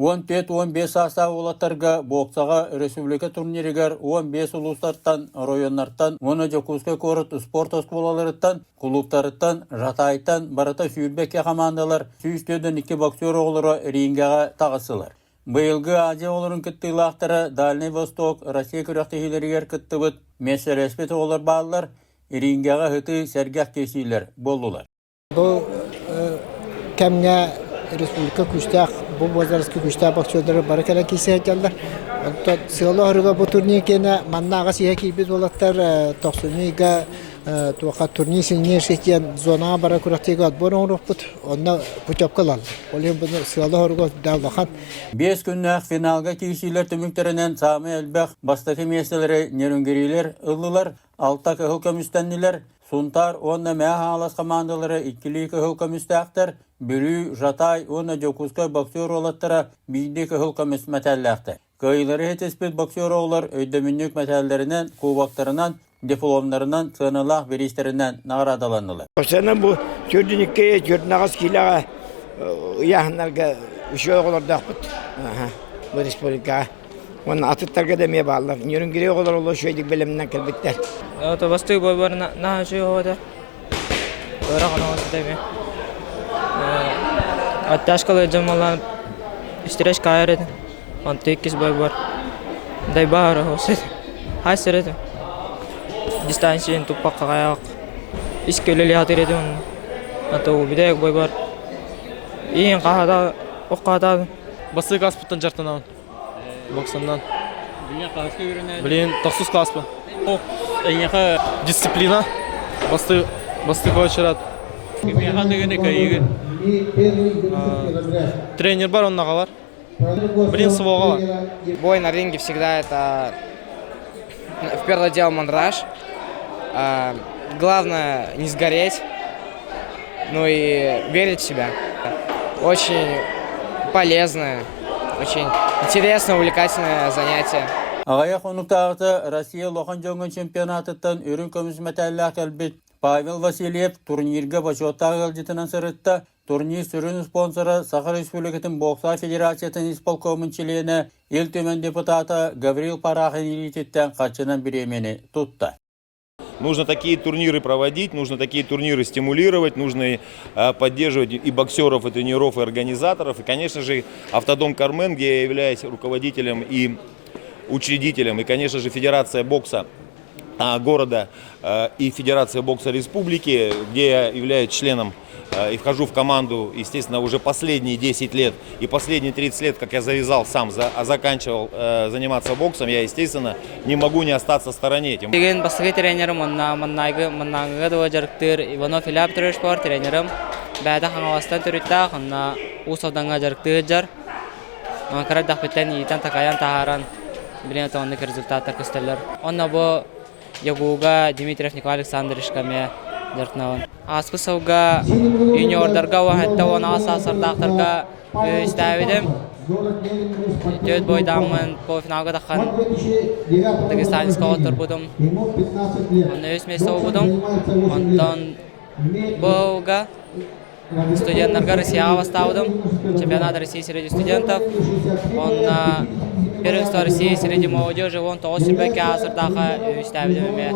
14-15 аса олаттарга боксаға республика турниригер 15 улустарттан, районнарттан, оны Жокуска корот спорт осколаларыттан, клубтарыттан, жатайттан барата сүйірбекке командалар сүйістөден 2 боксер оғылары рингага тағысылар. Быйылгы Азия оларын кыттылақтары Дальний Восток, Россия күрәқтігілерігер кыттыбыт, меселеспет олар бағылар, рингага хыты сәргәк кесейлер болдылар. Бұл кәмге республика күштәк, бұл базарысқы күштәк бақшылары бары кәлі кесе әкелдер. Сығылы орыға бұл турнир кені маннаға сия кейбіз олаттар тоқсыныйға туақа турнир сенер шекен зонаға бара күрәқтегі атбор оңырық бұд, онына пұчапқыл алды. Олен бұны сығылы орыға дәлдіған. 5 күннәк финалға кейсейлер түміктерінен Самы әлбәқ бастақы меселері нерінгерилер, ұлылар, алта көхіл көмістәнілер, Сунтар, онна мәға алас командалары иккілі көхіл көмістәқтір, Бөлі, Жатай, онна Жокуска боксер олаттара бейді көхіл көміст мәтәлләқті. Көйлері хетеспет боксер олар өйдіміннік мәтәллерінен, кубақтарынан, дипломдарынан, сынылақ берестерінен нағырадаланылы. Осыны бұл түрдінікке, түрдін ағыз кейліға яғынларға үші оғыларда ақпыт. Бұл республикаға. Onun atıtlarga demeye bağlılar. Yürün giriyor kadar olur şöydik bilimden kelbetler. Otobüste boy var ne şey oldu? Öyle kanalası demiyor. Ateş kalacağım olan iştireş kayardı. On tekiz boy var. Day bahar olsun. Hay sırada. Distansiyon tupak kayak. İskele hatırladım onu. Atau bir de boy var. İyi kahada o kahada. Bası gaspıttan jartanaman. Boksandan. Блин, тахсус каспа. Дисциплина. Басты кочарат. Тренер бар, он нага бар. Блин, свога бар. Бой на ринге всегда это в первое дело мандраж. Главное не сгореть, ну и верить в себя. Очень полезное. Очень интересное, увлекательное занятие. Ағая қонуқтағыты Россия Лохан жоңын чемпионатыттан өрін көміз мәтәлі әкелбет. Павел Васильев турнирге бачуаттағы ғылжетінен сырытта турнир сүрін спонсоры Сахар Республикатын Бокса Федерациятын исполкомын чилені ел төмен депутаты Гаврил Парахин елитеттен қатшынан біремені тұтты. Нужно такие турниры проводить, нужно такие турниры стимулировать, нужно поддерживать и боксеров, и тренеров, и организаторов. И, конечно же, Автодом Кармен, где я являюсь руководителем и учредителем, и, конечно же, Федерация бокса города и Федерация бокса республики, где я являюсь членом и вхожу в команду, естественно, уже последние 10 лет и последние 30 лет, как я завязал сам, заканчивал заниматься боксом, я, естественно, не могу не остаться в стороне. Деген басқы тренерім, маннағы да жарықтыр, Иванов Ильяп түрі спорт тренерім. Бәді қаңаластан түріттақ, ұсауданға жарықтығы жар. Қарап дақпеттен еттен тақаян тағаран, білен атауындық результаттар көстерлер. Онна бұл Ягуға Дмитриев Николай Александрович кәме жарқынауын. Асқы сауға юниордарға уақытта оны асасырдақтарға өстәведім. Дөт бойдамын полуфиналға даққан Дагестанского отыр бұдым. Оны өсмесі оу бұдым. Онтан бұға студенттарға Россияға бастаудым. Чемпионат России среди студентов. Он первенство России среди молодежи, он то Осипеке асырдағы өстәведім еме.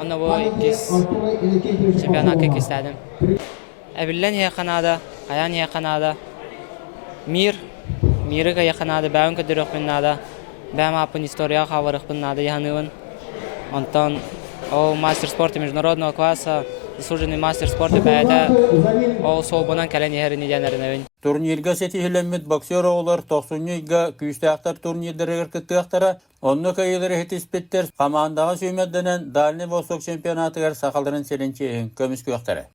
Оны бұл чемпионат кек істәдім. Әбіллен еқанады, аян еқанады. Миріға еқанады, бәуін көдірік міннады. Бәм апын история қавырық міннады яғынығын. Онтан ол мастер спорта международного класса, заслуженный мастер спорта бәйді ол солбынан кәлен ехерін еденерін өйін. Турнирга сетихилеммит боксер оғылар 90-га күйістәқтар турнирдері кіттіқтара, онны кайылары хетиспеттер командаға сүймедденен Дальний Восток чемпионатығар сақаларын селенчейін көміс көқтары.